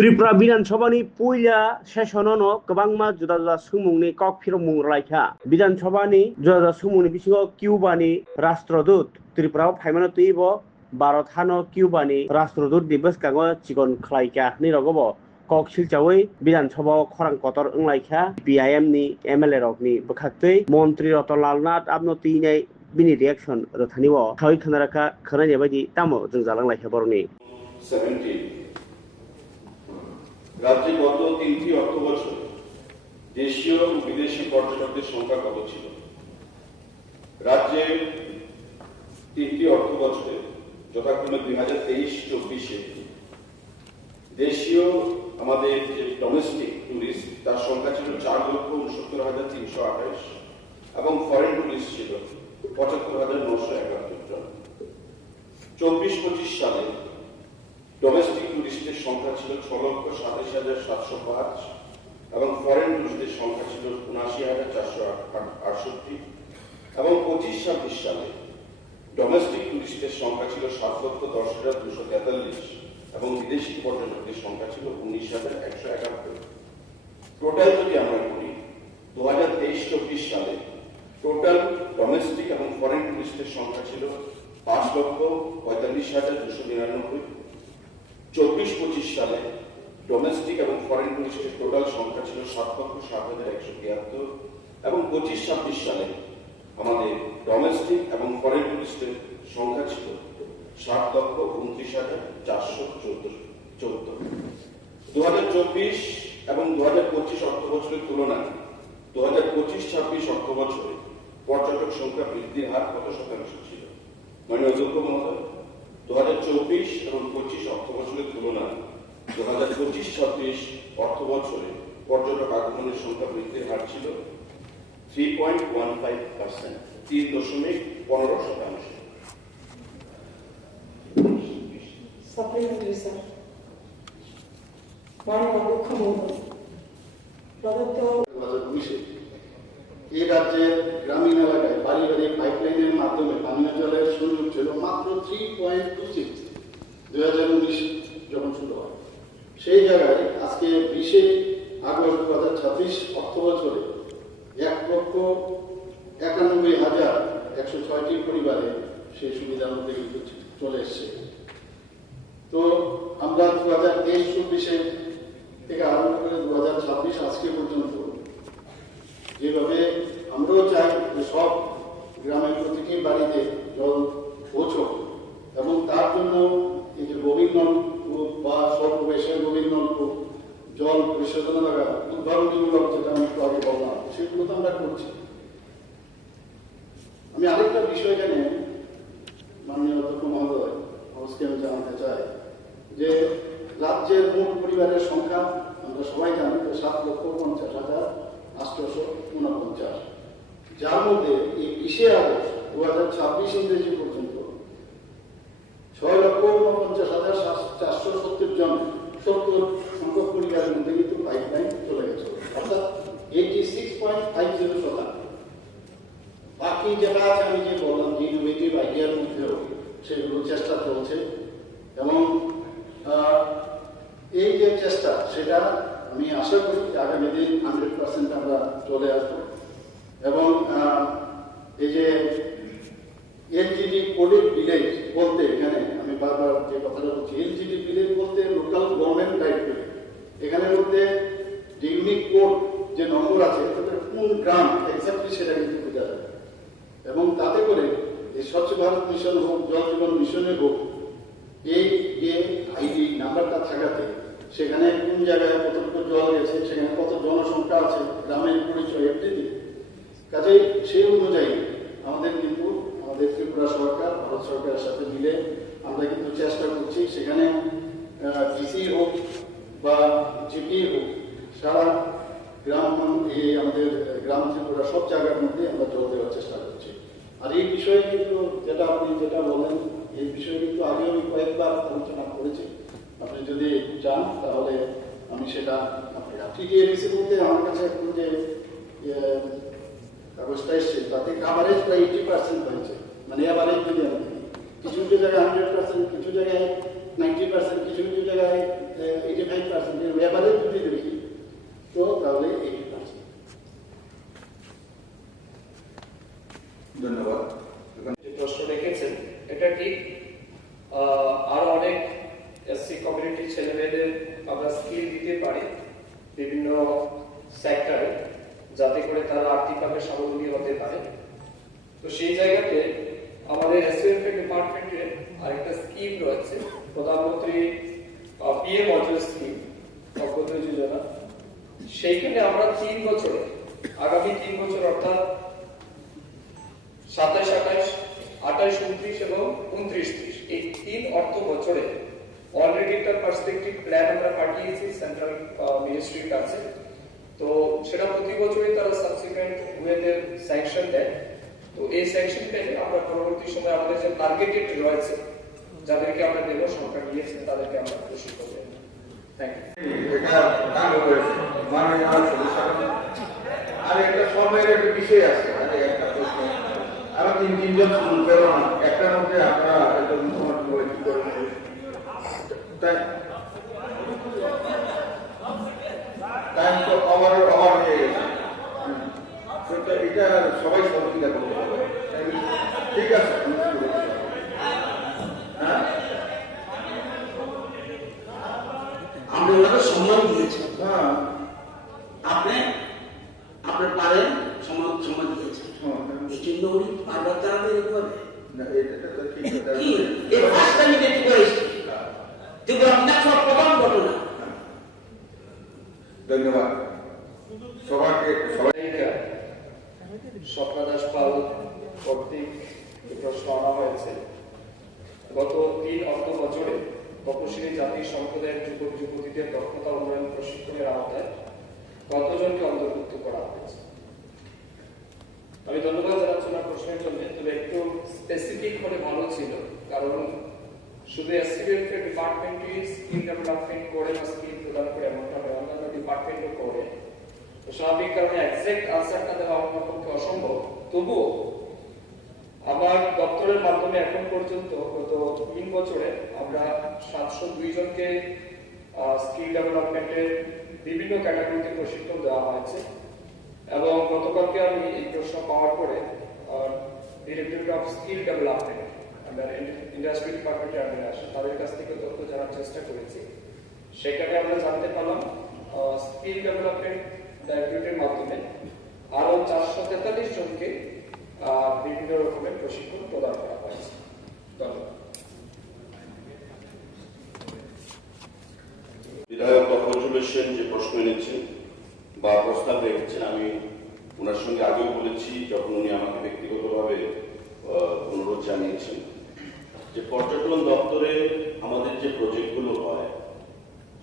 त्रिपुरा विधानसभानि पुइला सेसनावनो गोबांमा जुदा जुदा सुमुंनि ककफिरम मुं रायखा विधानसभानि जुदा जुदा सुमुंनि बिसिङाव किउबानि राष्ट्रदूत त्रिपुरायाव फाइमानो तुइबो भारत हानो किउबानि राष्ट्रदूत दिबस कागो चिकन खलाइका निरगबो कक सिलचावै विधानसभायाव खरां कतर ओंलाइखा बीआईएम नि एमएलए रकनि बखाक्तै मन्त्री रतनलाल नाथ आपनो तुइनाय बिनि रिएक्शन रथानिव थावै खनाराखा खनायनाय बायदि तामो जों जालांलाइखा बरनि 17 রাজ্যে গত 3টি অর্থবছর দেশীয় ও বিদেশি পর্যটকদের সংখ্যা কত ছিল? রাজ্যে 3টি অর্থবছরে যথাক্রমে 2023-24-এ দেশীয় আমাদের যে ডোমেস্টিক টুরিস্ট তার সংখ্যা ছিল 4,69,328 এবং ফরেন টুরিস্ট ছিল 75,971 জন। 24-25 সালে ডোমেস্টিক টুরিস্টের সংখ্যা ছিল 6,27,705 এবং ফরেন টুরিস্টের সংখ্যা ছিল 79,468 এবং 25-26 সালে ডোমেস্টিক টুরিস্টের সংখ্যা ছিল 7,10,243 এবং বিদেশি পর্যটকদের সংখ্যা ছিল 19,171। টোটাল যদি আমরা করি 2023-24 সালে টোটাল ডোমেস্টিক এবং ফরেন টুরিস্টের সংখ্যা ছিল 5,45,299। 24-25 সালে ডোমেস্টিক এবং ফরেন টুরিস্টের টোটাল সংখ্যা ছিল 7,07,173 এবং 25-26 সালে আমাদের ডোমেস্টিক এবং ফরেন টুরিস্টের সংখ্যা ছিল 7,29,414। 2024 এবং 2025 অর্থবছরের তুলনায় 2025-26 অর্থবছরে পর্যটক সংখ্যা বৃদ্ধির হার কত শতাংশ ছিল? মাননীয় অধ্যক্ষ মহোদয়, 2024 এবং 25 অর্থবছরের তুলনায় 2025-26 অর্থবছরে পর্যটক আগমনের সংখ্যা বৃদ্ধির হার ছিল 3.15%, 3.15%। সাপ্লিমেন্টারি স্যার, মাননীয় অধ্যক্ষ মহোদয়, প্রদত্ত 2019-এ এই রাজ্যের গ্রামীণ এলাকায় বাড়ি বাড়ি পাইপলাইনের মাধ্যমে পানীয় জলের সংযোগ ছিল মাত্র 3.26 2019 যখন শুরু হয়। সেই জায়গায় আজকে 20 আগস্ট 2026 অর্থবছরে 1,91,106টি পরিবারে সেই সুবিধার মধ্যে কিন্তু চলে এসছে। তো আমরা 2023-24 থেকে আরম্ভ করে 2026 আজকে পর্যন্ত যেভাবে আমরাও চাই যে সব গ্রামের প্রতিটি বাড়িতে জল পৌঁছক এবং তার জন্য এই যে গভীর নলকূপ বা স্বপ্রবেশের গভীর নলকূপ জল পরিশোধনা লাগা উদ্ভাবনীমূলক যেটা আমি একটু আগে বললাম সেগুলো তো আমরা করছি। আমি আরেকটা বিষয় এখানে মাননীয় অধ্যক্ষ মহোদয় আজকে আমি জানাতে চাই যে রাজ্যের মোট পরিবারের সংখ্যা আমরা সবাই জানি যে 7,50,849, যার মধ্যে এই 20 আগস্ট 2026 ইংরেজি পর্যন্ত 6,49,470 জন 70 সংখ্যক পরিবারের মধ্যে কিন্তু পাইপলাইন চলে গেছে, অর্থাৎ 86.50%। বাকি যেটা আছে আমি যে বললাম যে ইনোভেটিভ আইডিয়ার মধ্যেও সেগুলো চেষ্টা চলছে এবং এই যে চেষ্টা সেটা আমি আশা করি আগামী দিন 100% আমরা চলে আসবো এবং এই যে এলজিডি কোডেড ভিলেজ বলতে এখানে আমি বারবার যে কথাটা বলছি, এলজিডি ভিলেজ বলতে লোকাল গভর্নমেন্ট গাইড করে এখানের মধ্যে যে ইউনিক কোড যে নম্বর আছে তাদের কোন গ্রাম এক্স্যাক্টলি সেটা কিন্তু বোঝা যাবে এবং তাতে করে এই স্বচ্ছ ভারত মিশন হোক জল জীবন মিশনে হোক এই যে আইডি নাম্বারটা থাকাতে সেখানে কোন জায়গায় কতটুকু জল গেছে, সেখানে কত জনসংখ্যা আছে, গ্রামের পরিচয় এফডিতে কাজেই সেই অনুযায়ী আমাদের কিন্তু আমাদের ত্রিপুরা সরকার ভারত সরকারের সাথে মিলে আমরা কিন্তু চেষ্টা করছি সেখানে ডিসি হোক বা জিপি হোক সারা গ্রাম এই আমাদের গ্রাম ত্রিপুরা সব জায়গার মধ্যে আমরা জল দেওয়ার চেষ্টা করছি। আর এই বিষয়ে কিন্তু যেটা আপনি যেটা বলেন এই বিষয়ে কিন্তু আগে আমি কয়েকবার আলোচনা করেছি, আপনি যদি চান তাহলে আমি সেটা টিটিএডিসি বলতে আমার কাছে এখন যে কাগজটা এসছে তাতে কাভারেজ প্রায় 80% হয়েছে, মানে এভারেজ যদি আমি কিছু কিছু জায়গায় 100%, কিছু জায়গায় 90%, কিছু কিছু জায়গায় 85% আমরা স্কিল দিতে পারি বিভিন্ন সেক্টরে, যাতে করে তারা আর্থিকভাবে স্বাবলম্বী হতে পারে। তো সেই জায়গাতে আমাদের এসএফএ ডিপার্টমেন্টে আরেকটা স্কিম রয়েছে, প্রধানমন্ত্রী পিএম অটল স্কিম, অগ্রদয় যোজনা। সেইখানে আমরা 3 বছরে, আগামী 3 বছর অর্থাৎ 27, 28, 28, 29 এবং 29, 30 এই 3 অর্থ বছরে অলরেডি একটা পার্সপেক্টিভ প্ল্যান আমরা পাঠিয়েছি সেন্ট্রাল মিনিস্ট্রির কাছে। তো সেটা প্রতি বছরই তারা সাবসিকুয়েন্ট ওয়েতে স্যাংশন দেয়। তো এই স্যাংশন পেলে আমরা পরবর্তী সময় আমাদের যে টার্গেটেড রয়েছে, যাদেরকে আমরা দেব, সরকার দিয়েছে, তাদেরকে আমরা প্রশিক্ষণ দেব। Thank you. আর একটা সময়ের একটা বিষয় আছে, একটা প্রশ্ন আরো 3-3 জন পেল না, একটার মধ্যে আপনারা মুখ্যমন্ত্রী বলে কি করবেন? টাইম তো ওভার হয়ে গেছে, এটা সবাই সহযোগিতা করতে হবে। ঠিক আছে, হ্যাঁ, আমরা ওনাকে সম্মান দিয়েছি। হ্যাঁ, আপনি আপনার পারেন সম্মান দিয়েছেন, এই জন্য উনি বারবার তাড়াতাড়ি এরকম কি এই ভাষা নিয়ে কি করেছি, যেগুলো আপনার সব প্রধান ঘটনা। ধন্যবাদ সবাইকে। স্বপ্না দাস পাল কর্তৃক প্রশ্ন আনা হয়েছে। গত 3 অর্থ বছরে তপশিলি জাতি সম্প্রদায়ের যুবক যুবতীদের দক্ষতা উন্নয়ন প্রশিক্ষণের আওতায় কতজনকে অন্তর্ভুক্ত করা হয়েছে? আমি ধন্যবাদ জানাচ্ছি না প্রশ্নের জন্য, তবে একটু স্পেসিফিক হলে ভালো ছিল, কারণ শুধু এসসিবিএফ ডিপার্টমেন্টই স্কিল ডেভেলপমেন্ট করে বা স্কিল প্রদান করে এমনটা নয়, অন্যান্য ডিপার্টমেন্টও করে। তো স্বাভাবিক কারণে এক্সাক্ট আনসারটা দেওয়া আমার পক্ষে অসম্ভব। তবুও আমার দপ্তরের মাধ্যমে এখন পর্যন্ত গত 3 বছরে আমরা 702 জনকে স্কিল ডেভেলপমেন্টের বিভিন্ন ক্যাটাগরিতে প্রশিক্ষণ দেওয়া হয়েছে। এবং গতকালকে আমি এই প্রশ্ন পাওয়ার পরে ডিরেক্টরেট অফ স্কিল ডেভেলপমেন্ট আমরা ইন্ডাস্ট্রি ডিপার্টমেন্টের আন্ডারে আসে, তাদের কাছ থেকে তথ্য জানার চেষ্টা করেছি। সেখানে আমরা জানতে পারলাম স্কিল ডেভেলপমেন্ট ডাইরেক্টরেটের মাধ্যমে আরো 443 জনকে বিভিন্ন রকমের প্রশিক্ষণ প্রদান করা হয়েছে। ধন্যবাদ। বিধায়ক ফজলুল হোসেন যে প্রশ্ন এনেছেন বা প্রস্তাব রেখেছেন, আমি ওনার সঙ্গে আগেও বলেছি, যখন উনি আমাকে ব্যক্তিগতভাবে অনুরোধ জানিয়েছেন যে পর্যটন দপ্তরে আমাদের যে প্রজেক্টগুলো হয়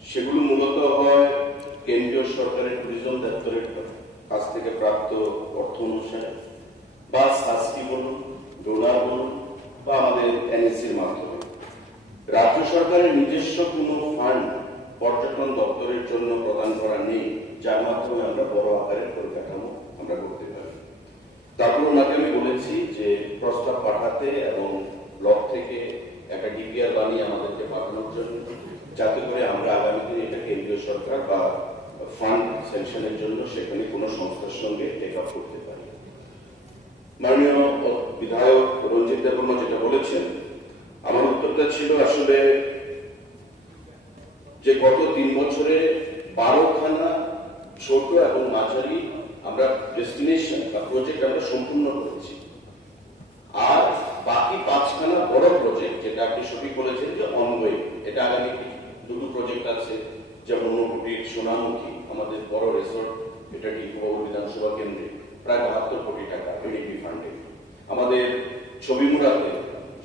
সেগুলো মূলত হয় কেন্দ্রীয় সরকারের ট্যুরিজম দপ্তরের কাছ থেকে প্রাপ্ত অর্থ অনুসারে, বা সাসকি বলুন, ডোনার বলুন, বা আমাদের এনএসির মাধ্যমে। রাজ্য সরকারের নিজস্ব কোনো ফান্ড পর্যটন দপ্তরের জন্য প্রদান করা নেই, যার মাধ্যমে আমরা বড় আকারের পরিকাঠামো আমরা করতে পারি। তারপর ওনাকে আমি বলেছি যে প্রস্তাব পাঠাতে এবং ব্লক থেকে একটা ডিপিআর বানিয়ে আমাদেরকে পাঠানোর জন্য, যাতে করে আমরা আগামী দিনে এটা কেন্দ্রীয় সরকার বা ফান্ড স্যাংশনের জন্য সেখানে কোনো সংস্থার সঙ্গে টেক আপ করতে পারি। মাননীয় বিধায়ক রঞ্জিত দেববর্মা যেটা বলেছেন, আমার উত্তরটা ছিল আসলে যে গত 3 বছরে 12খানা ছোট এবং মাঝারি আমরা ডেস্টিনেশন বা প্রজেক্ট আমরা সম্পূর্ণ করেছি, আর বাকি 5খানা বড় প্রজেক্ট, যেটা আপনি সঠিক বলেছেন যে অনগোয়িং, এটা আগামী 2টো প্রজেক্ট আছে, যেমন নবদ্বীপ সোনামুখী আমাদের বড় রিসোর্ট, এটা ডিগবাবুর বিধানসভা কেন্দ্রে প্রায় 72 কোটি টাকা এনইপি ফান্ডে। আমাদের ছবিমুড়াতে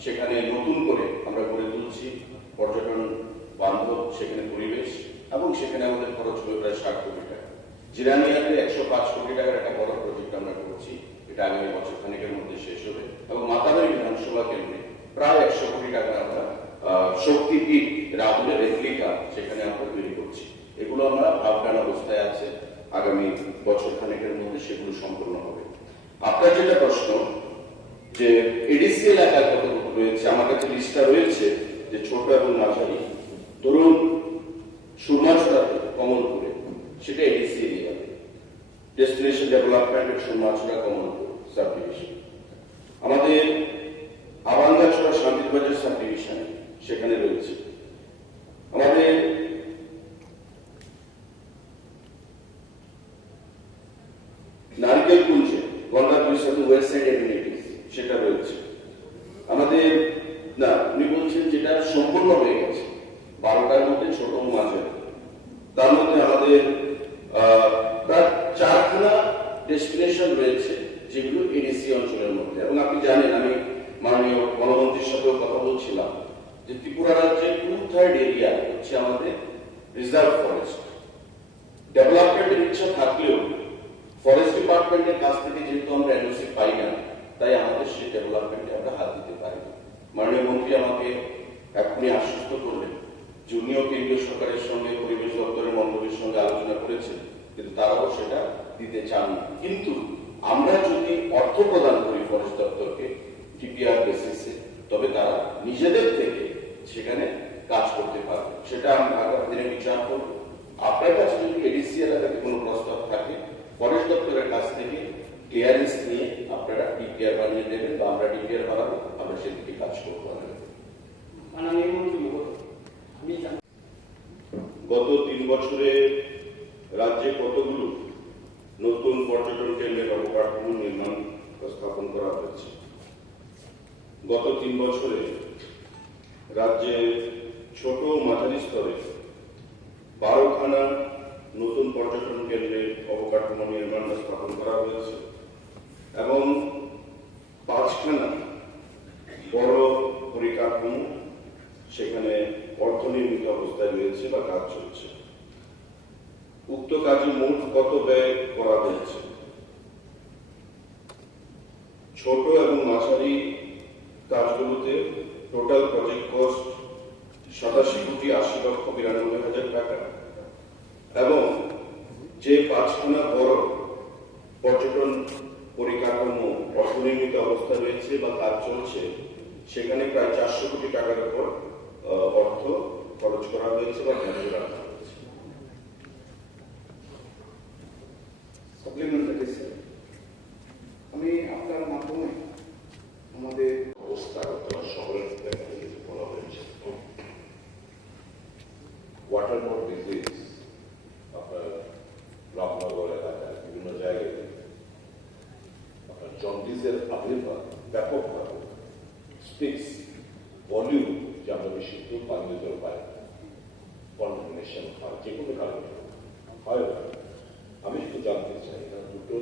সেখানে নতুন করে আমরা গড়ে তুলছি পর্যটন বান্ধব সেখানে পরিবেশ, এবং সেখানে আমাদের খরচ হবে প্রায় 60 কোটি টাকা। জিরানিয়াতে 105 কোটি টাকার একটা বড় প্রজেক্ট আমরা করছি, এটা আগামী বছর খানিকের মধ্যে শেষ হবে। এবং মাতাবাড়ি বিধানসভা কেন্দ্রে প্রায় 100 কোটি টাকা আমরা শক্তিপীঠ রাহুলের রেপ্লিকা সেখানে আমরা তৈরি করছি। এগুলো আমরা ভাবগান অবস্থায় আছে, আগামী বছর খানিকের মধ্যে সেগুলো সম্পূর্ণ হবে। আপনার যেটা প্রশ্ন যে এডিসি এলাকায় কত রয়েছে, আমার কাছে লিস্টটা রয়েছে যে ছোট এবং মাঝারি, ধরুন সুরমাছড়াতে কমলপুরে, সেটা ADC area, destination development Surmachhara Kamalpur sub division. আমাদের আবাঙ্গাছড়া শান্তিবাজার সাব ডিভিশনে সেখানে রয়েছে। আমাদের আমাদের প্রায় 4খানা ডেস্টিনেশন রয়েছে যেগুলো এডিসি অঞ্চলের মধ্যে। এবং আপনি জানেন, আমি মাননীয় বনমন্ত্রীর সাথেও কথা বলছিলাম যে ত্রিপুরা রাজ্যের 2/3 এরিয়া হচ্ছে আমাদের রিজার্ভ ফরেস্ট। ডেভেলপমেন্টের ইচ্ছা থাকলেও ফরেস্ট ডিপার্টমেন্টের কাছ থেকে যেহেতু আমরা এনওসি পাই না, তাই আমাদের সেই ডেভেলপমেন্টে আমরা হাত দিতে পারি না। মাননীয় মন্ত্রী আমাকে এখনই আশ্বস্ত করলেন, জুনিয়র কেন্দ্রীয় সরকারের সঙ্গে পরিবেশ দপ্তরের মন্ত্রীর সঙ্গে আলোচনা করেছেন, কিন্তু তারাও সেটা দিতে চান না। কিন্তু আমরা যদি অর্থ প্রদান করি ফরেস্ট দপ্তরকে ডিপিআর বেসিসে, তবে তারা নিজেদের থেকে সেখানে কাজ করতে পারবে। সেটা আমরা আগামী দিনে বিচার করব। আপনার কাছে যদি এডিসি এলাকাতে কোনো প্রস্তাব থাকে, ফরেস্ট দপ্তরের কাছ থেকে ক্লিয়ারেন্স নিয়ে আপনারা ডিপিআর বানিয়ে দেবেন বা আমরা ডিপিআর বানাবো, আমরা সেদিকে কাজ করবো। গত 3 বছরে রাজ্যে কতগুলো নতুন পর্যটন কেন্দ্রের অবকাঠামো নির্মাণ স্থাপন করা হয়েছে? গত 3 বছরে রাজ্যে ছোট ও মাঝারি স্তরে 12খানা নতুন পর্যটন কেন্দ্রের অবকাঠামো নির্মাণ স্থাপন করা হয়েছে এবং 5খানা বড় পরিকাঠামো সেখানে অর্ধনির্মিত অবস্থায় রয়েছে বা কাজ চলছে। উক্ত কাজে মোট কত ব্যয় করা হয়েছে? ছোট এবং মাঝারি কাজগুলোতে টোটাল প্রজেক্ট কস্ট 87,80,92,000 টাকা এবং যে 5খানা বড় পর্যটন পরিকাঠামো অর্ধনির্মিত অবস্থা রয়েছে বা কাজ চলছে, সেখানে প্রায় 400 কোটি টাকার উপর অর্থ খরচ করা হয়েছে বা ধার্য রাখা হয়েছে। আমি আপনার মাধ্যমে আমাদের অবস্থা শহরের বলা হয়েছে ওয়াটার বোর্ড ডিজিজ আপনার রামনগর এলাকায় বিভিন্ন জায়গায় আপনার জন্ডিসের আবির্ভাব ব্যাপকভাবে স্পিক্স ভলিউম যে আমরা বিশুদ্ধ পানীয় জল পাই, কন্টামিনেশন হয় যে কোনো কারণে হয়। আমি শুধু জানতে চাই, এখানে দুটো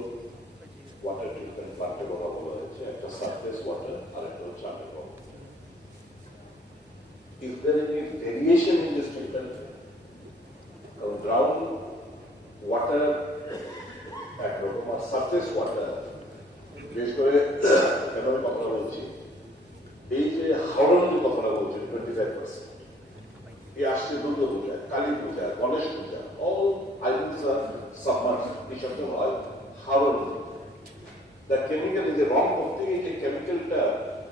ওয়াটার ট্রিটমেন্ট প্লান্টের কথা বলা হয়েছে, একটা সারফেস ওয়াটার আর একটা হচ্ছে underground. Is there any variation in this treatment? Ground water একরকম আর সারফেস ওয়াটার, বিশেষ করে কেন কথা বলছি, এই যে হাওড়ার কথা বলছি 25%, এই আসছে দুর্গা পূজা, কালী পূজা, গণেশ পূজা, all items are submerged, এই সবটা হয় হাওড়ার। The chemical is a wrong করতে গিয়ে যে কেমিক্যালটা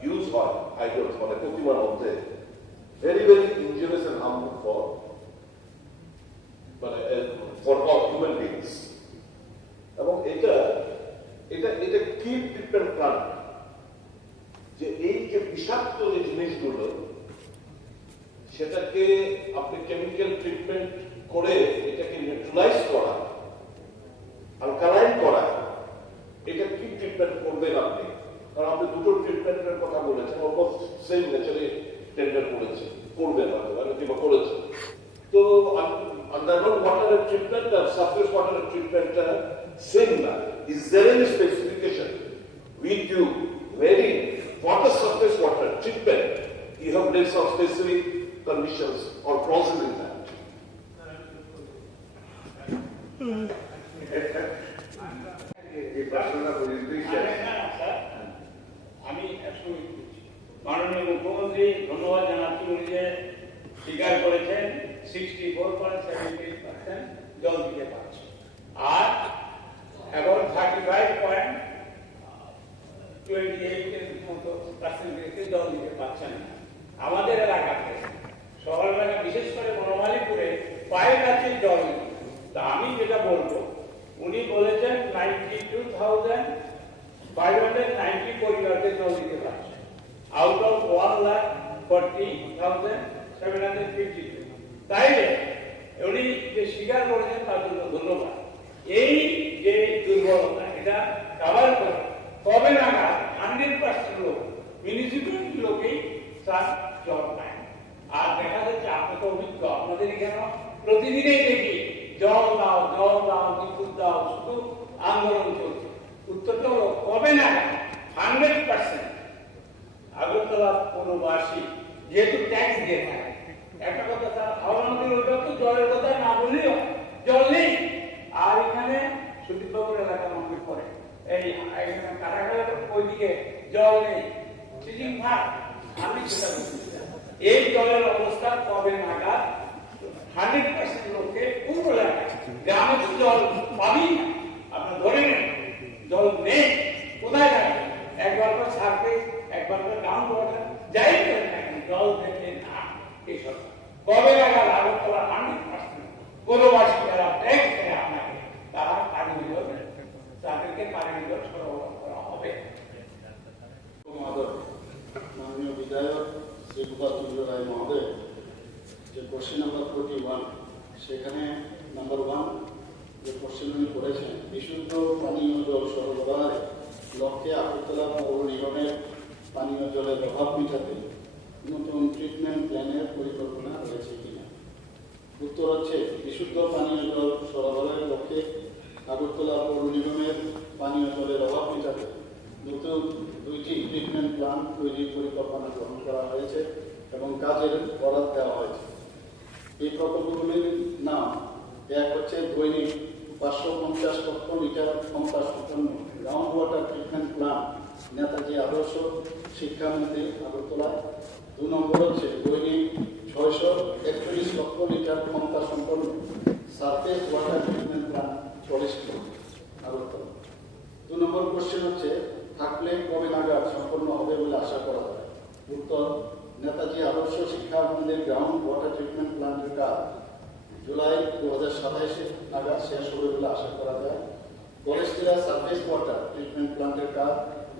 ইউজ হয় হাইড্রোস মানে প্রতিমার মধ্যে, very injurious and harmful for all human beings. এবং এটা কি ট্রিটমেন্ট প্ল্যান্ট যে এই যে বিষাক্ত যে জিনিসগুলো সেটাকে আপনি কেমিক্যাল ট্রিটমেন্ট করে এটাকে নিউট্রালাইজ করা, আলকালাইন করা, এটা কি ট্রিটমেন্ট করবেন আপনি? কারণ আপনি দুটো ট্রিটমেন্টের কথা বলেছেন, অলমোস্ট সেম নেচারে টেন্ডার করবেন কিংবা করেছেন। তো আন্ডারগ্রাউন্ড ওয়াটারের ট্রিটমেন্ট আর সারফেস ওয়াটারের ট্রিটমেন্টটা সেম না। Is there any specification with you wherein for the surface water treatment you have made some specific conditions or clauses in that? আমি মাননীয় মুখ্যমন্ত্রী ধন্যবাদ জানাচ্ছি, উনি যে স্বীকার করেছেন 64.78% জল দিতে পারছে, আর এখন 35.28 মতো পার্সেন্টেজে জল দিতে পারছেন না। আমাদের এলাকাতে শহর এলাকা বিশেষ করে বনমালীপুরে পায়ের কাছে জল নেই। তা আমি যেটা বলবো, উনি বলেছেন 92,590 পরিবারকে জল দিতে পারছে আউট অফ 1,40,750। তাইলে উনি যে স্বীকার করেছেন তার জন্য ধন্যবাদ। এই যে দুর্বলতা এটা কাভার করে তবে নাগাদ 100% লোক মিউনিসিপ্যালিটি লোকেই তার জল পায়। আর দেখা যাচ্ছে আপনি তো অভিজ্ঞ, আপনাদের এখানে প্রতিদিনই দেখি জল দাও বিদ্যুৎ দাও, শুধু আন্দোলন চলছে। উত্তরটা হলো কবে না 100% আগরতলা পৌরবাসী যেহেতু ট্যাক্স দিয়ে থাকে। একটা কথা স্যার, আমাদের ওটা তো জলের কথা না বললেও জল নেই। আর এখানে সুদীপবাবুর এলাকা মনে পড়ে, এই এখানে কারাগারের ওইদিকে জল নেই, চিটিং ভাগ। আমি সেটা বলছি, এই জলের অবস্থা কবে নাগাদ 100% লোককে পূর্ব এলাকায়, গ্রামে তো জল পাবি না, আপনার ধরে নেন জল নেই, কোথায় যাবে? একবার করে সার্ফেস, একবার করে গ্রাউন্ড ওয়াটার, যাই করেন না কেন, জল দেখে না। এই সব কবে নাগাদ আগরতলা 100% পৌরবাসী যারা ট্যাক্স দেয় আপনাকে, তারা পানীয় জল, তাদেরকে পানীয় জল সরবরাহ করা হবে। মাননীয় বিধায়ক শ্রী গোপাল চন্দ্র রায় মহোদয় যে কোশ্চেন নাম্বার 41, সেখানে নাম্বার 1 যে কোশ্চেন উনি করেছেন, বিশুদ্ধ পানীয় জল সরবরাহের লক্ষ্যে আগরতলা পৌর নিগমের পানীয় জলের অভাব মেটাতে নতুন ট্রিটমেন্ট প্ল্যানের পরিকল্পনা রয়েছে কিনা। উত্তর হচ্ছে, বিশুদ্ধ পানীয় জল সরবরাহের লক্ষ্যে আগরতলা পৌর নিগমের পানীয় জলের অভাব মেটাতে নতুন 2টি ট্রিটমেন্ট প্ল্যান তৈরির পরিকল্পনা গ্রহণ করা হয়েছে এবং কাজের বরাদ দেওয়া হয়েছে। এই প্রকল্পগুলির নাম, এক হচ্ছে দৈনিক 550 লক্ষ লিটার ক্ষমতা সম্পন্ন ground water treatment plan Netaji আদর্শ শিক্ষা মন্দির আগরতলা। 2 নম্বর হচ্ছে দৈনিক 641 লক্ষ লিটার ক্ষমতা সম্পন্ন surface water treatment plan 40 Agartala. 2 নম্বর কোশ্চেন হচ্ছে, থাকলে কবে নাগাদ সম্পন্ন হবে বলে আশা করা যায়। উত্তর, নেতাজি আদর্শ শিক্ষা মন্দির গ্রাউন্ড ওয়াটার ট্রিটমেন্ট প্ল্যান্টের কাজ জুলাই 2027 নাগাদ শেষ হবে বলে আশা করা যায়। কলেজটিরা সারফেস ওয়াটার ট্রিটমেন্ট প্ল্যান্টের কাজ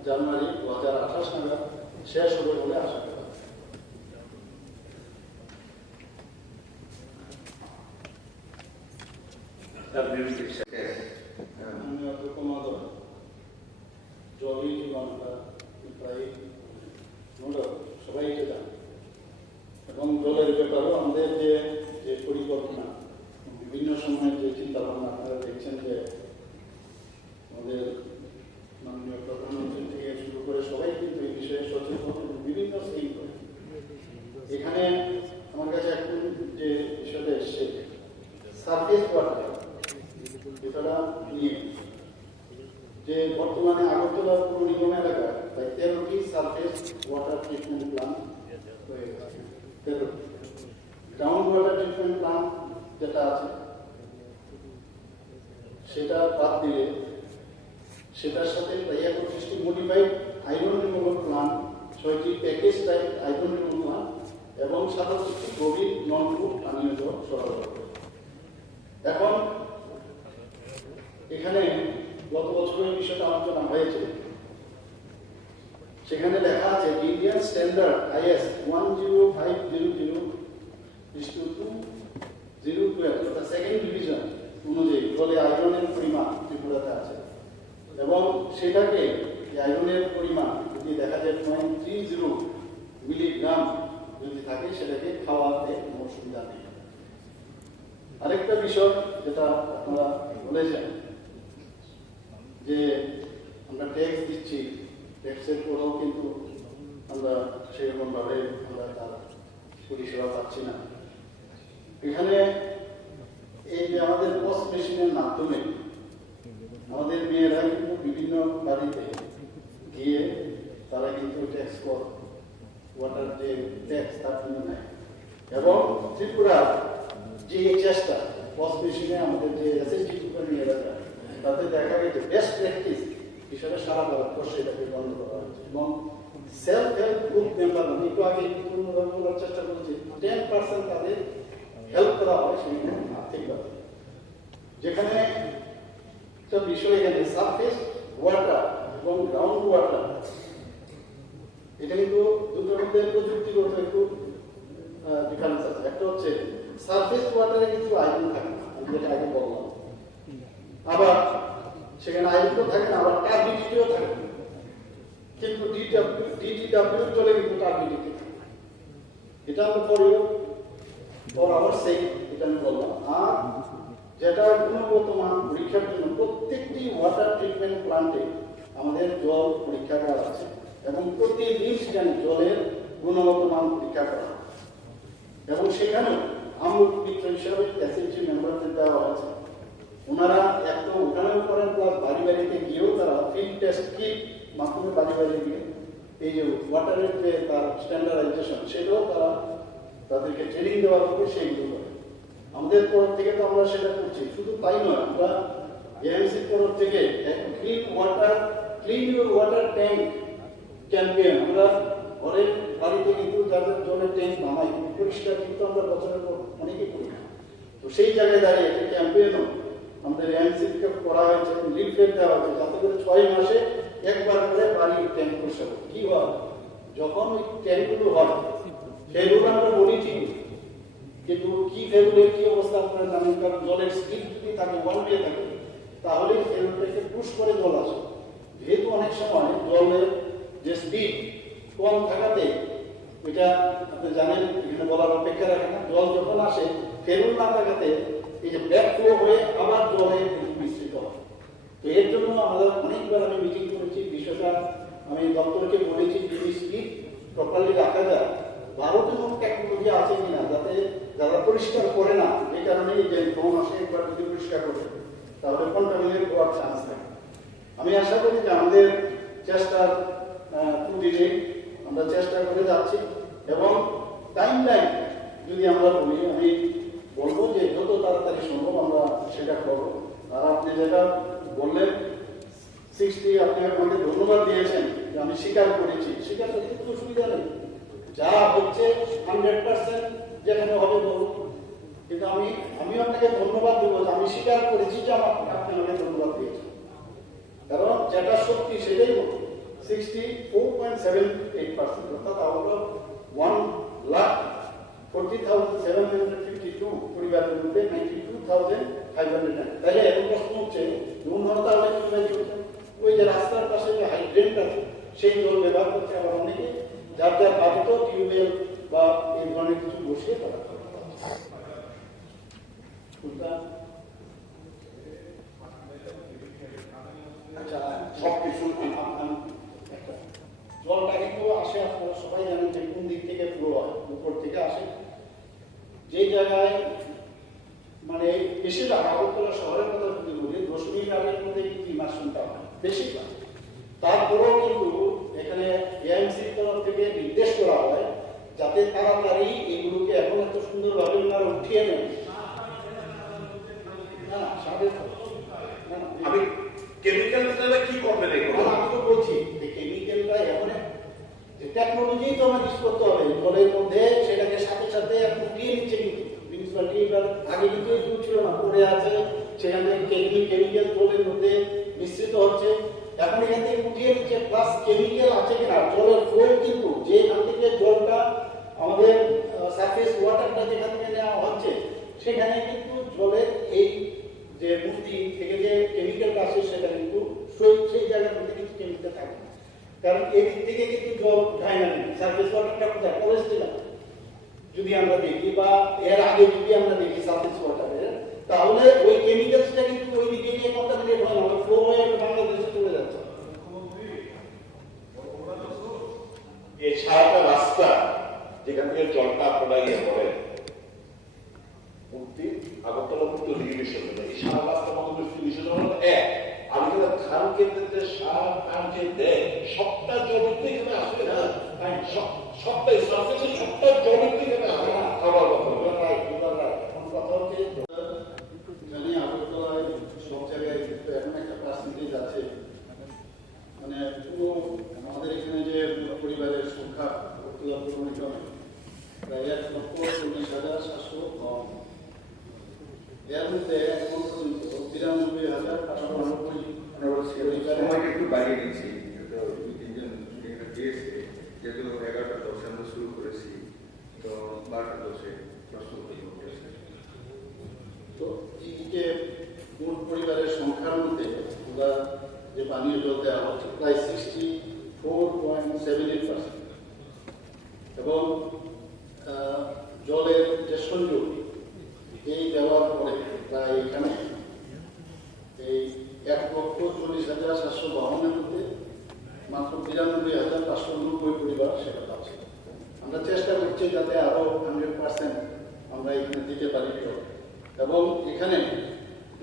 জানুয়ারি 2028 নাগাদ শেষ হবে বলে আশা করা যায়। জলই জীবন, প্রায় সবাই এটা জানে। এবং জলের ব্যাপারেও আমাদের যে পরিকল্পনা, বিভিন্ন সময় যে চিন্তা ভাবনা আপনারা দেখছেন, যে আমাদের মাননীয় প্রধানমন্ত্রী থেকে শুরু করে সবাই কিন্তু এই বিষয়ে সচেতন, বিভিন্ন স্কিম করে। এখানে আমার কাছে এখন যে বিষয়টা এসছে, সারফেস ওয়াটার বিষয়টা নিয়ে, যে বর্তমানে আগরতলা পৌর নিগম এলাকায় প্রায় 13টি সারফেস ওয়াটার ট্রিটমেন্ট প্ল্যান হয়ে গেছে। 13টি গ্রাউন্ড ওয়াটার ট্রিটমেন্ট প্ল্যান যেটা আছে, সেটা বাদ দিলে সেটার সাথে প্রায় 25টি মডিফাইড আয়রন রিমুভাল প্ল্যান, 6টি package type iron removal plan এবং 27টি গভীর নন ফুড পানীয় জল সরবরাহ করে। এখন এখানে গত বছরের বিষয়টা আলোচনা হয়েছে, সেখানে লেখা আছে ইন্ডিয়ান স্ট্যান্ডার্ড IS 10500/2012 অর্থাৎ সেকেন্ড ডিভিশন অনুযায়ী জলে আয়রনের পরিমাণ ত্রিপুরাতে আছে, এবং সেটাকে আয়রনের পরিমাণ যদি দেখা যায় 0.30 মিলিগ্রাম যদি থাকে, সেটাকে খাওয়াতে কোনো অসুবিধা নেই। আরেকটা বিষয় যেটা আপনারা বলেছেন, যে আমরা ট্যাক্স দিচ্ছি, ট্যাক্সের পরেও কিন্তু আমরা সেরকম ভাবে আমরা তার পরিষেবা পাচ্ছি না। এখানে এই যে আমাদের পস মেশিনের মাধ্যমে আমাদের মেয়েরা কিন্তু বিভিন্ন বাড়িতে গিয়ে তারা কিন্তু ট্যাক্স ওয়াটার যে ট্যাক্স তার কিন্তু নেয়, এবং ত্রিপুরার যে চেষ্টা পস মেশিনে আমাদের যে এসএসজি গ্রুপের মেয়েরা যায়, তাতে দেখা গেছে বেস্ট প্র্যাকটিস হিসাবে সারা ভারতবর্ষে এটাকে বন্ধ করা হয়েছে। এবং সেলফ হেল্প গ্রুপ মেম্বার, আমি একটু আগে বলার চেষ্টা করেছি, 10% তাদের হেল্প করা হয় সেখানে আর্থিকভাবে। যেখানে একটা বিষয়, এখানে সারফেস ওয়াটার এবং গ্রাউন্ড ওয়াটার, এটা কিন্তু দুটোর মধ্যে প্রযুক্তিগত একটু ডিফারেন্স আছে। একটা হচ্ছে সারফেস ওয়াটারে কিন্তু আয়রন থাকে না, আমি যেটা আগে বললাম, আবার সেখানে আয়রন থাকে না, আবার টার্বিডিটিও থাকে না, কিন্তু ডিটিডাব্লিউ চলে কিন্তু টার্বিডিটি থাকে। এটা আমরা পরেও পর আবার সেই, এটা আমি বললাম। আর যেটা গুণগত মান পরীক্ষার জন্য প্রত্যেকটি ওয়াটার ট্রিটমেন্ট প্লান্টে আমাদের জল পরীক্ষাগার আছে এবং প্রতিদিন সেখানে জলের গুণগত মান পরীক্ষা করা হয়। এবং সেখানেও আমূল মিত্র হিসাবে এসএসজি মেম্বারদের দেওয়া হয়েছে। ওনারা এক তো ওখানেও করেন, প্লাস বাড়ি বাড়িতে গিয়েও তারা ফিল্ড টেস্ট কিট মাধ্যমে বাড়ি বাড়ি গিয়ে এই যে ওয়াটারের যে তার স্ট্যান্ডার্ডাইজেশন সেটাও তারা তাদেরকে ট্রেনিং দেওয়ার উপর সেইগুলো করে। আমাদের তরফ থেকে তো আমরা সেটা করছি। শুধু তাই নয়, আমরা এএমসির তরফ থেকে clean your water tank campaign আমরা ঘরের বাড়িতে কিন্তু যাদের জলের ট্যাঙ্ক বানাই পরিষ্কার কিন্তু আমরা বছরের পর অনেকেই করি না। তো সেই জায়গায় দাঁড়িয়ে একটা ক্যাম্পেইনও আমাদের এএমসিকে করা হয়েছে, লিফলেট দেওয়া হয়েছে, যাতে করে 6 মাসে একবার করে বাড়ির ট্যাঙ্ক পরিষ্কার হবে। কি হয়, যখন ওই ট্যাঙ্কগুলো হয় সেগুলো আমরা বলি ঠিক, কিন্তু কি ফেরুলের কি অবস্থা আপনারা জানেন। কারণ জলের স্পিড যদি থাকে 1 দিয়ে থাকে তাহলে ফেরুলটাকে পুশ করে জল আসে। যেহেতু অনেক সময় জলের যে স্পিড কম থাকাতে এটা আপনি জানেন, এখানে বলার অপেক্ষা রাখে না। জল যখন আসে ফেরুল না থাকাতে এই যে ব্যাক ফ্লো হয়ে আবার জলে মিশ্রিত হয়। তো এর জন্য আমরা অনেকবার আমি মিটিং করেছি, বিষয়টা আমি দপ্তরকে বলেছি যদি স্পিড প্রপারলি রাখা যায়। ভারতীয় টেকনোলজি আছে কিনা যাতে যারা পরিষ্কার করে না, এই কারণে যে ফোন আসে একবার যদি পরিষ্কার করে তাহলে কন্টামিনেট হওয়ার চান্স থাকে। আমি আশা করি যে আমাদের চেষ্টার দিনে আমরা চেষ্টা করে যাচ্ছি এবং টাইম লাইন যদি আমরা বলি, আমি বলবো যে যত তাড়াতাড়ি সম্ভব আমরা সেটা করবো। আর আপনি যেটা বললেন 60, আপনি আমাকে ধন্যবাদ দিয়েছেন যে আমি স্বীকার করেছি, স্বীকার করতে কোনো অসুবিধা নেই। যা হচ্ছে 100% যেখানে হবে বলবো, কিন্তু আমি আপনাকে ধন্যবাদ দেবো যে আমি স্বীকার করেছি যে আপনি আমাকে ধন্যবাদ দিয়েছেন। কারণ যেটা সত্যি সেটাই বলবো। 64.78%, অর্থাৎ আউট অফ 1,40,752 পরিবারের মধ্যে 92,509। তাহলে এখন প্রশ্ন হচ্ছে উন্নত তাহলে কিভাবে চলছে? ওই যে রাস্তার পাশে যে হাইড্রেন্ট আছে সেই জল ব্যবহার করছে, আবার অনেকে যার যার বাধিত টিউবওয়েল বা এই ধরনের কিছু বসিয়ে তারা আচ্ছা সবকিছু জলটা কিন্তু আসে, আপনারা সবাই জানেন যে কোন দিক থেকে ফ্লো হয়, উপর থেকে আসে। যে জায়গায় মানে বেশিরভাগ আগরতলা শহরের কথা যদি বলি 10 মিটারের মধ্যে কিন্তু ইমার্শনটা হয় বেশিরভাগ। তারপরেও কিন্তু এখানে এআইএমসির তরফ থেকে নির্দেশ করা হয় যাতে তাড়াতাড়ি এগুলোকে এখন এত সুন্দরভাবে ওনারা উঠিয়ে নেন। না আমি কেমিক্যাল কি করবেন? আমি তো বলছি যে কেমিক্যালটা এমন টেকনোলজি তো আমাদের ইউজ করতে হবে জলের মধ্যে, সেটাকে সাথে সাথে এখন উঠিয়ে নিচ্ছে। কিন্তু মিউনিসিপালিটি আগে কিন্তু এগুলো ছিল না, পড়ে আছে, সেখান থেকে কেমিক্যাল জলের মধ্যে মিশ্রিত হচ্ছে, এখন এখান থেকে উঠিয়ে নিচ্ছে। প্লাস কেমিক্যাল আছে কিনা জলের ফ্লো, কিন্তু যেখান থেকে জলটা আমাদের সারফেস ওয়াটারটা যেখান থেকে নেওয়া হচ্ছে সেখানে কিন্তু জলের এই যে মূর্তি থেকে যে কেমিক্যালটা আসে সেটা কিন্তু সেই জায়গার মধ্যে কিছু কেমিক্যাল থাকে। কারণ এই দিক থেকে কিন্তু জল উঠায় না, সারফেস ওয়াটারটা কোথায় পড়েছিল যদি আমরা দেখি, বা এর আগে যদি আমরা দেখি সারফেস ওয়াটারের, তাহলে ওই কেমিক্যালসটা কিন্তু ওই দিকে গিয়ে কন্টামিনেট হয় না, ফ্লো হয়ে বাংলাদেশে চলে যাচ্ছে। এই সারাটা রাস্তা যেখান থেকে জলটা আপনারা ইয়ে করেন মূর্তি আগরতলা মূর্তি রিলিশন, এই সারা রাস্তা মতো রিলিশন হলো এক। আর এখানে ধান কেন্দ্রে সারা ধান যে দেয় সবটা জল এখানে আসবে না, সবটাই সার্ফেসের সবটা জল এখানে আসবে না। খাবার কথা হচ্ছে জানি আগরতলায় সব জায়গায় এখন একটা পার্সেন্টেজ আছে, মানে পুরো আমাদের এখানে যে পরিবারের সংখ্যা প্রায় 1,40,700 কম। এর মধ্যে এখন পর্যন্ত 93,599 সময়টা একটু বাড়িয়ে দিচ্ছি, 2-3 জন দিয়েছে, যেহেতু 11টা 10 আমরা শুরু করেছি, তো 12টা 10-এ প্রশ্ন উঠেছে। তো এই যে মোট পরিবারের সংখ্যার মধ্যে আমরা যে পানীয় জল দেওয়া হচ্ছে প্রায় 64.78%, এবং জলের যে সংযোগ এই দেওয়ার পরে প্রায় এখানে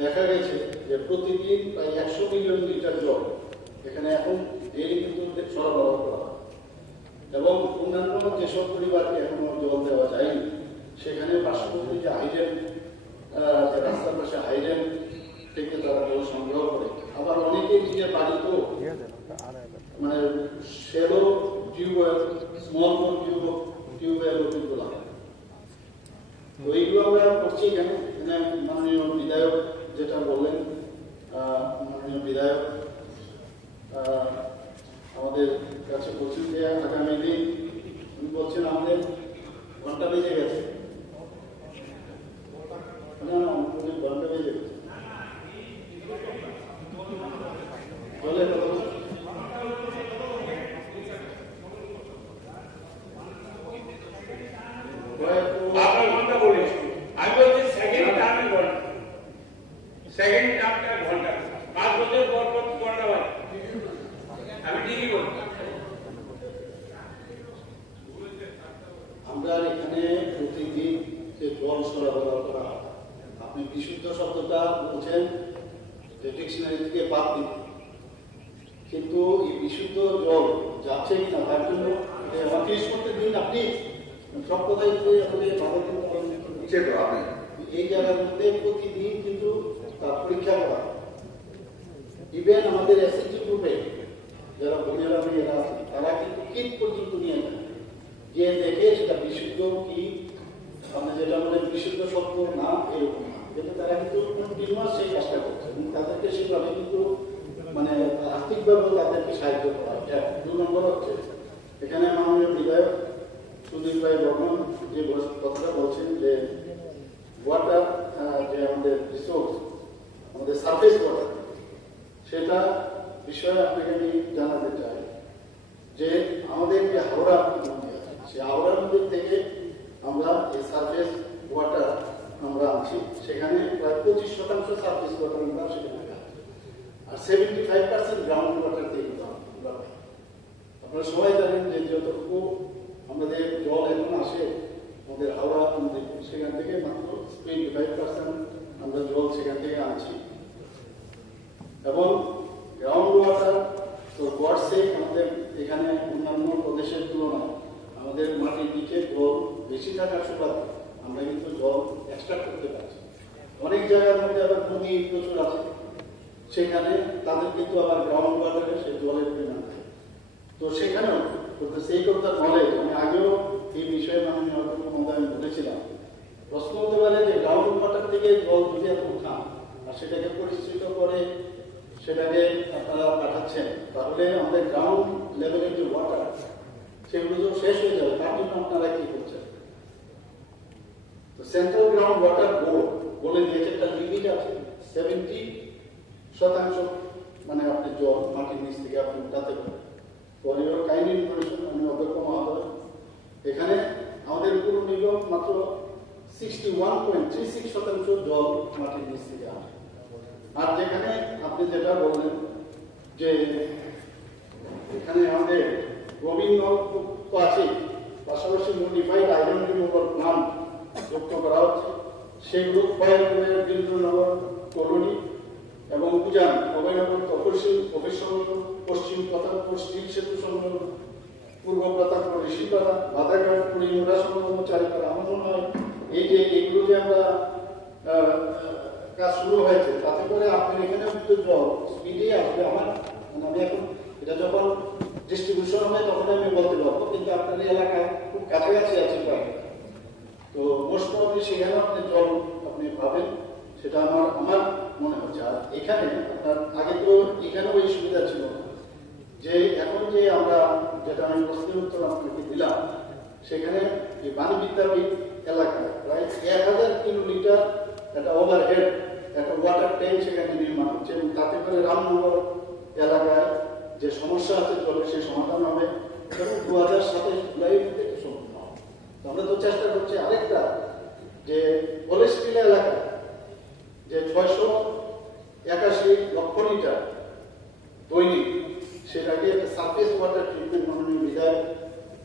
দেখা গেছে যে প্রতিদিন প্রায় 100 মিলিয়ন লিটার জল এখানে এখন ডেইলি কিন্তু সরবরাহ করা হয়। এবং অন্যান্য যেসব পরিবারকে এখনো জল দেওয়া যায়নি সেখানে পার্শ্ববর্তী যে হাইডেন রাস্তার পাশে হাইডেন থেকে তারা জল সংগ্রহ করে। আবার অনেকে নিজের বাড়িতেও মানে শ্যালো টিউবওয়েল, স্মল টিউবওয়েল কিন্তু লাগে। তো এইগুলো আমরা করছি কেন? মাননীয় বিধায়ক যেটা বললেন, মাননীয় বিধায়ক আমাদের কাছে বলছেন যে আগামী দিন উনি বলছেন আমাদের ঘন্টা বেজে গেছে, ঘন্টা বেজে গেছে বলে আপনার ঘন্টা বলিস, আমি বলছি সেকেন্ড টার্মের ঘন্টা, সেকেন্ড টার্মটার ঘন্টা 5 বছর পর পর ঘন্টা হয়। আমি ঠিকই বলছি। আমরা এখানে প্রতিদিন যে জল সরবরাহ করা হয়, আপনি বিশুদ্ধ শব্দটা বলছেন যে ডিকশনারি থেকে বাদ দিন, কিন্তু এই বিশুদ্ধ জল যাচ্ছে কিনা তার জন্য টেস্ট করতে দিন। আপনি সব কথাই এই জায়গার মধ্যে প্রতিদিন কিন্তু তার পরীক্ষা করা। ইভেন আমাদের এসএসজি গ্রুপে যারা বোনেরা মেয়েরা আছে তারা কিন্তু কিট পর্যন্ত নিয়ে যায়, যে দেখে সেটা বিশুদ্ধ কি, আমরা যেটা বলে বিশুদ্ধ সত্য না এরকম না, কিন্তু তারা কিন্তু কন্টিনিউয়াস সেই কাজটা করছে এবং তাদেরকে সেভাবে কিন্তু মানে আর্থিকভাবেও তাদেরকে সাহায্য করা হয়। 2 নম্বর হচ্ছে এখানে মাননীয় বিধায়ক সুদীপ ভাই বর্মন যে কথাটা বলছেন যে ওয়াটার যে আমাদের রিসোর্স, আমাদের সারফেস ওয়াটার, সেটা বিষয়ে আপনাকে আমি জানাতে চাই যে আমাদের যে হাওড়া নদী আছে সেই হাওড়া নদীর থেকে আমরা এই সারফেস ওয়াটার আমরা আনছি, সেখানে প্রায় 25% সারফেস ওয়াটার আমরা সেখানে পাই, আর 75% গ্রাউন্ড ওয়াটার থেকে আমরা পাই। আপনারা সবাই জানেন যে যতটুকু আমাদের জল এখন আসে আমাদের হাওড়া নদী, সেখান থেকে মাত্র 25% আমরা জল সেখান থেকে আনছি। এবং গ্রাউন্ড ওয়াটার তো গডসে আমাদের এখানে অন্যান্য প্রদেশের তুলনায় আমাদের মাটির নিচে জল বেশি থাকার সুবাদে আমরা কিন্তু জল এক্সট্রাক্ট করতে পারছি। অনেক জায়গার মধ্যে আবার নদী প্রচুর আছে, সেখানে তাদের কিন্তু আবার গ্রাউন্ড ওয়াটারে সেই জলের পরিমাণ থাকে। তো সেখানেও কিন্তু সেই কথার নলেজ আমি আগেও এই বিষয়ে মাননীয় মহোদয় আমি বলেছিলাম। প্রশ্ন হতে পারে যে গ্রাউন্ড ওয়াটার থেকে জল যদি আপনি উঠান আর সেটাকে পরিচিত করে সেটাকে আপনারা পাঠাচ্ছেন, তাহলে আমাদের গ্রাউন্ড লেভেলের যে ওয়াটার সেগুলো তো শেষ হয়ে যাবে। তার জন্য আপনারা কি করছেন? তো সেন্ট্রাল গ্রাউন্ড ওয়াটার বোর্ড বলে দিয়েছে একটা লিমিট আছে, 70% মানে আপনি জল মাটির নিচ থেকে আপনি উঠাতে পারেন। ফর ইউর কাইন্ড ইনফরমেশন, আমি অধ্যক্ষ মহোদয়, এখানে আমাদের পুরো নিগম মাত্র 61.36% জল মাটির নিচ থেকে আসে। আর যেখানে আপনি যেটা বললেন যে এখানে আমাদের গোবিন্দ আছে, পাশাপাশি মডিফাইড আয়রন রিমুভাল প্লান্ট যুক্ত করা হচ্ছে, সেগুলো খয়ালপুরের বীরেন্দ্রনগর কলোনি এবং উজান অভয়নগর তপশিল প্রফেশনাল পশ্চিম প্রতাপপুর স্টিল সেতু সংলগ্ন পূর্ব প্রতাপপুর ঋষিপাড়া বাধাঘাট পুরীমুড়া সংলগ্ন চারিপাড়া। আমার মনে হয় এই যে এগুলো যে আমরা কাজ শুরু হয়েছে তাতে করে আপনার এখানে কিন্তু জল স্পিডে আসবে। আমার আমি এখন এটা যখন ডিস্ট্রিবিউশন হবে তখন আমি বলতে পারবো, কিন্তু আপনার এই এলাকায় খুব কাছাকাছি আছে প্রায়, তো মোস্ট প্রবাবলি সেখানে আপনি জল আপনি পাবেন, সেটা আমার মনে হচ্ছে। আর এখানে আপনার আগে তো এখানেও এই সুবিধা ছিল না, যে এখন যে আমরা যেটা আমি প্রশ্নের উত্তর আপনাকে দিলাম, সেখানে যে বাণী বিদ্যাপীঠ এলাকায় প্রায় 1000 কিলোমিটার একটা ওভারহেড একটা ওয়াটার ট্যাঙ্ক সেখানে নির্মাণ হচ্ছে, এবং তাতে করে রামনগর এলাকায় যে সমস্যা আছে জলের সেই সমাধান হবে এবং 2027 জুলাই থেকে সম্পূর্ণ হবে। আমরা তো চেষ্টা করছি আরেকটা যে পলেস্টিলা এলাকায় যে 681 লক্ষ লিটার দৈনিক সেটাকে একটা সারফেস ওয়াটার ট্রিটমেন্ট মাননীয় বিধায়ক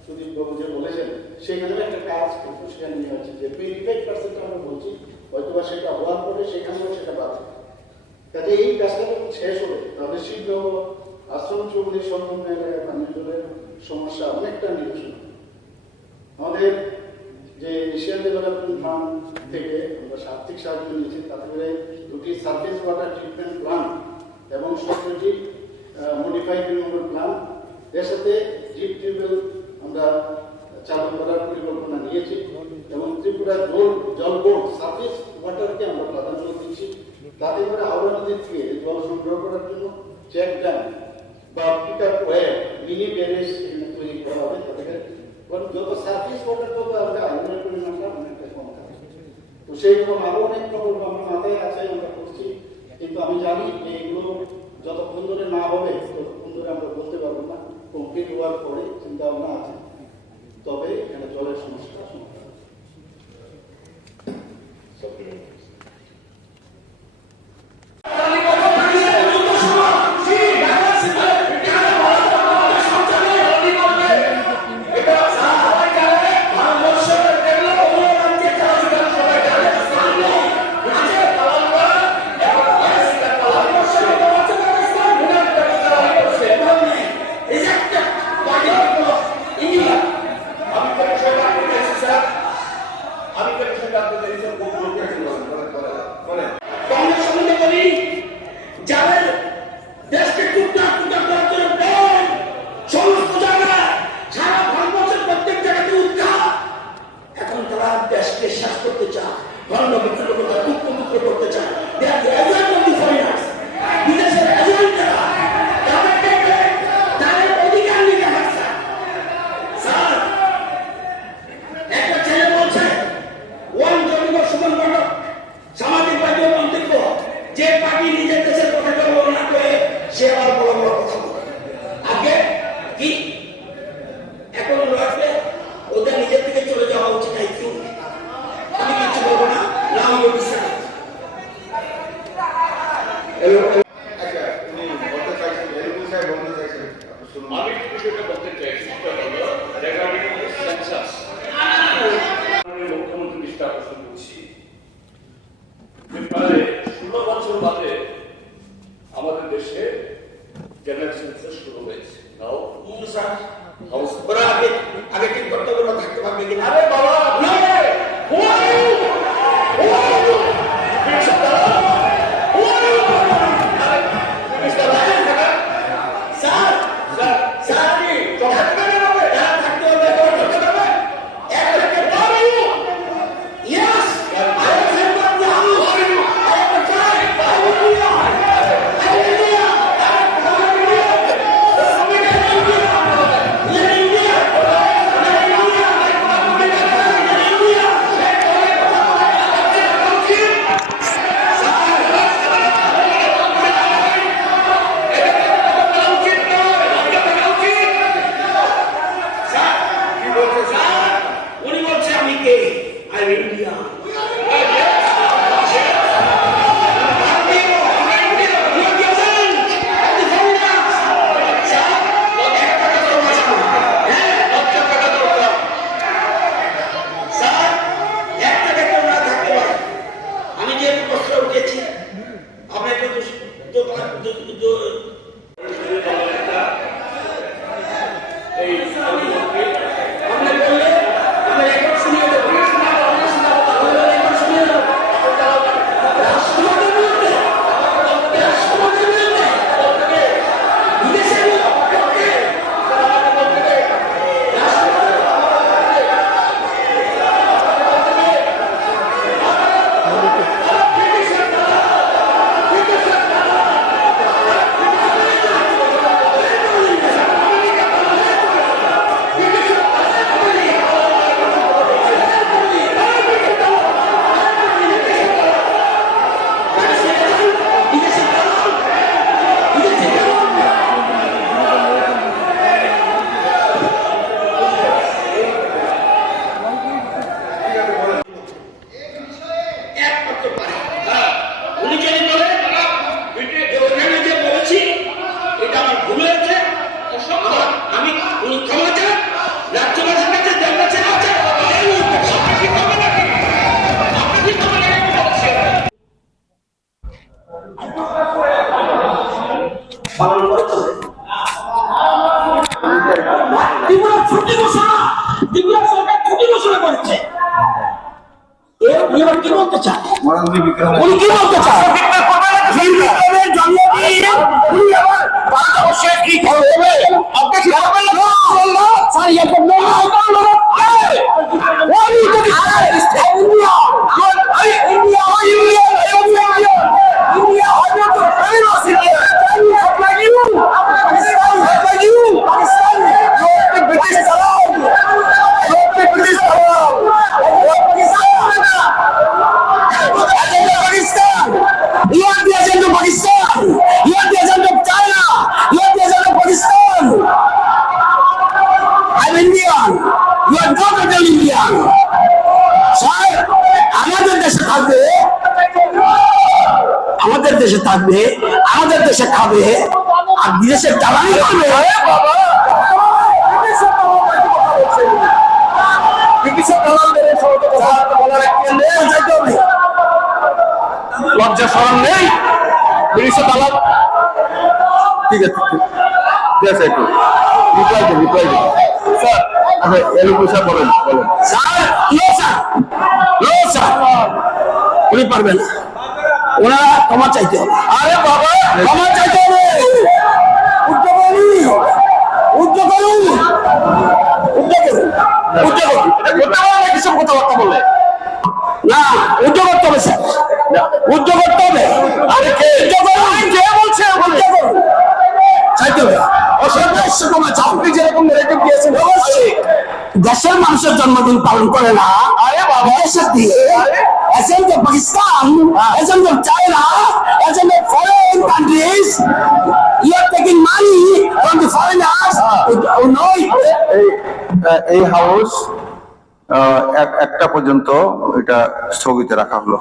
সুদীপ বাবু যে বলেছেন, সেখানে একটা কাজ কিন্তু সেখানে নিয়ে হচ্ছে যে 25% আমরা বলছি, হয়তো বা সেটা হওয়ার পরে সেখানেও সেটা বাড়ছে। কাজে এই কাজটা যখন শেষ হবে তাহলে শীঘ্র আশ্রম চৌধুরী সংলগ্ন এলাকায় পানীয় জলের সমস্যা অনেকটা নিরসন হবে। আমাদের যে এশিয়ান ডেভেলপমেন্ট ফান্ড থেকে আমরা আর্থিক সাহায্য নিয়েছি, তাতে করে 2টি সারফেস ওয়াটার ট্রিটমেন্ট প্লান্ট এবং 17টি মডিফাইড রিমুভাল প্লান্ট, এর সাথে ডিপ টিউবওয়েল আমরা চালু করার পরিকল্পনা নিয়েছি এবং ত্রিপুরা জল বোর্ড সারফেস ওয়াটারকে আমরা প্রাধান্য দিচ্ছি। তাতে করে হাওড়া নদীর থেকে জল সংগ্রহ করার জন্য চেক ড্যাম বা পিকআপ ওয়েল মিনি ব্যারেজ তৈরি করা হবে। তাতে করে যত সারফেস ওয়াটার তত আমরা আয়রনের পরিমাণটা অনেকটা কম থাকে। তো সেই রকম আরো অনেক প্রকল্প আমার মাথায় আছে, আমরা করছি, কিন্তু আমি জানি যে এগুলো যতক্ষণ ধরে না হবে ততক্ষণ ধরে আমরা বলতে পারবো না। কমপ্লিট হওয়ার পরে চিন্তা ভাবনা আছে, তবে এখানে জলের সমস্যাটা সমাধান হবে। আপনারা পালন করতে হবে। ত্রিপুরা ছুটি ঘোষণা, ত্রিপুরা সরকার ছুটি ঘোষণা করেছে। উনি কি বলতে চান? উনি কি বলতে চান? বিক্রমের জন্মদিন উনি আবার ভারতবর্ষে কি করবে? আপনি কি করবেন না? স্যার ইয়ে করবেন না। আমাদের দেশে থাকবে, আমাদের দেশে খাবে, আর বিদেশের দালালি করবে। লজ্জা শরম নেই, বিদেশে দালাল। ঠিক আছে, ঠিক আছে, একটু রিপ্লাই দিন, রিপ্লাই দিন স্যার। আচ্ছা এলুকু স্যার বলেন, বলেন sir. No sir, no sir, উনি পারবেন না। ওনারা ক্ষমা চাইতে হবে। আরে বাবা, ক্ষমা চাইতে হবে। উদ্যোগ করুন, উদ্যোগ করুন, উদ্যোগ করুন, উদ্যোগ করুন। করতে পারবে না কিসব কথাবার্তা বলে? না, উদ্যোগ করতে হবে স্যার, উদ্যোগ করতে হবে। আরে কে উদ্যোগ করুন? কে বলছে? উদ্যোগ করুন, চাইতে হবে। আপনি যেরকম রেটিং দিয়েছেন, অবশ্যই দেশের মানুষের জন্মদিন পালন করে না। আরে বাবা, দেশের দিয়ে agent of Pakistan, agent of China, agent of foreign countries, you are taking money from the foreigners who know it. এই হাউস একটা পর্যন্ত এটা স্থগিত রাখা হলো।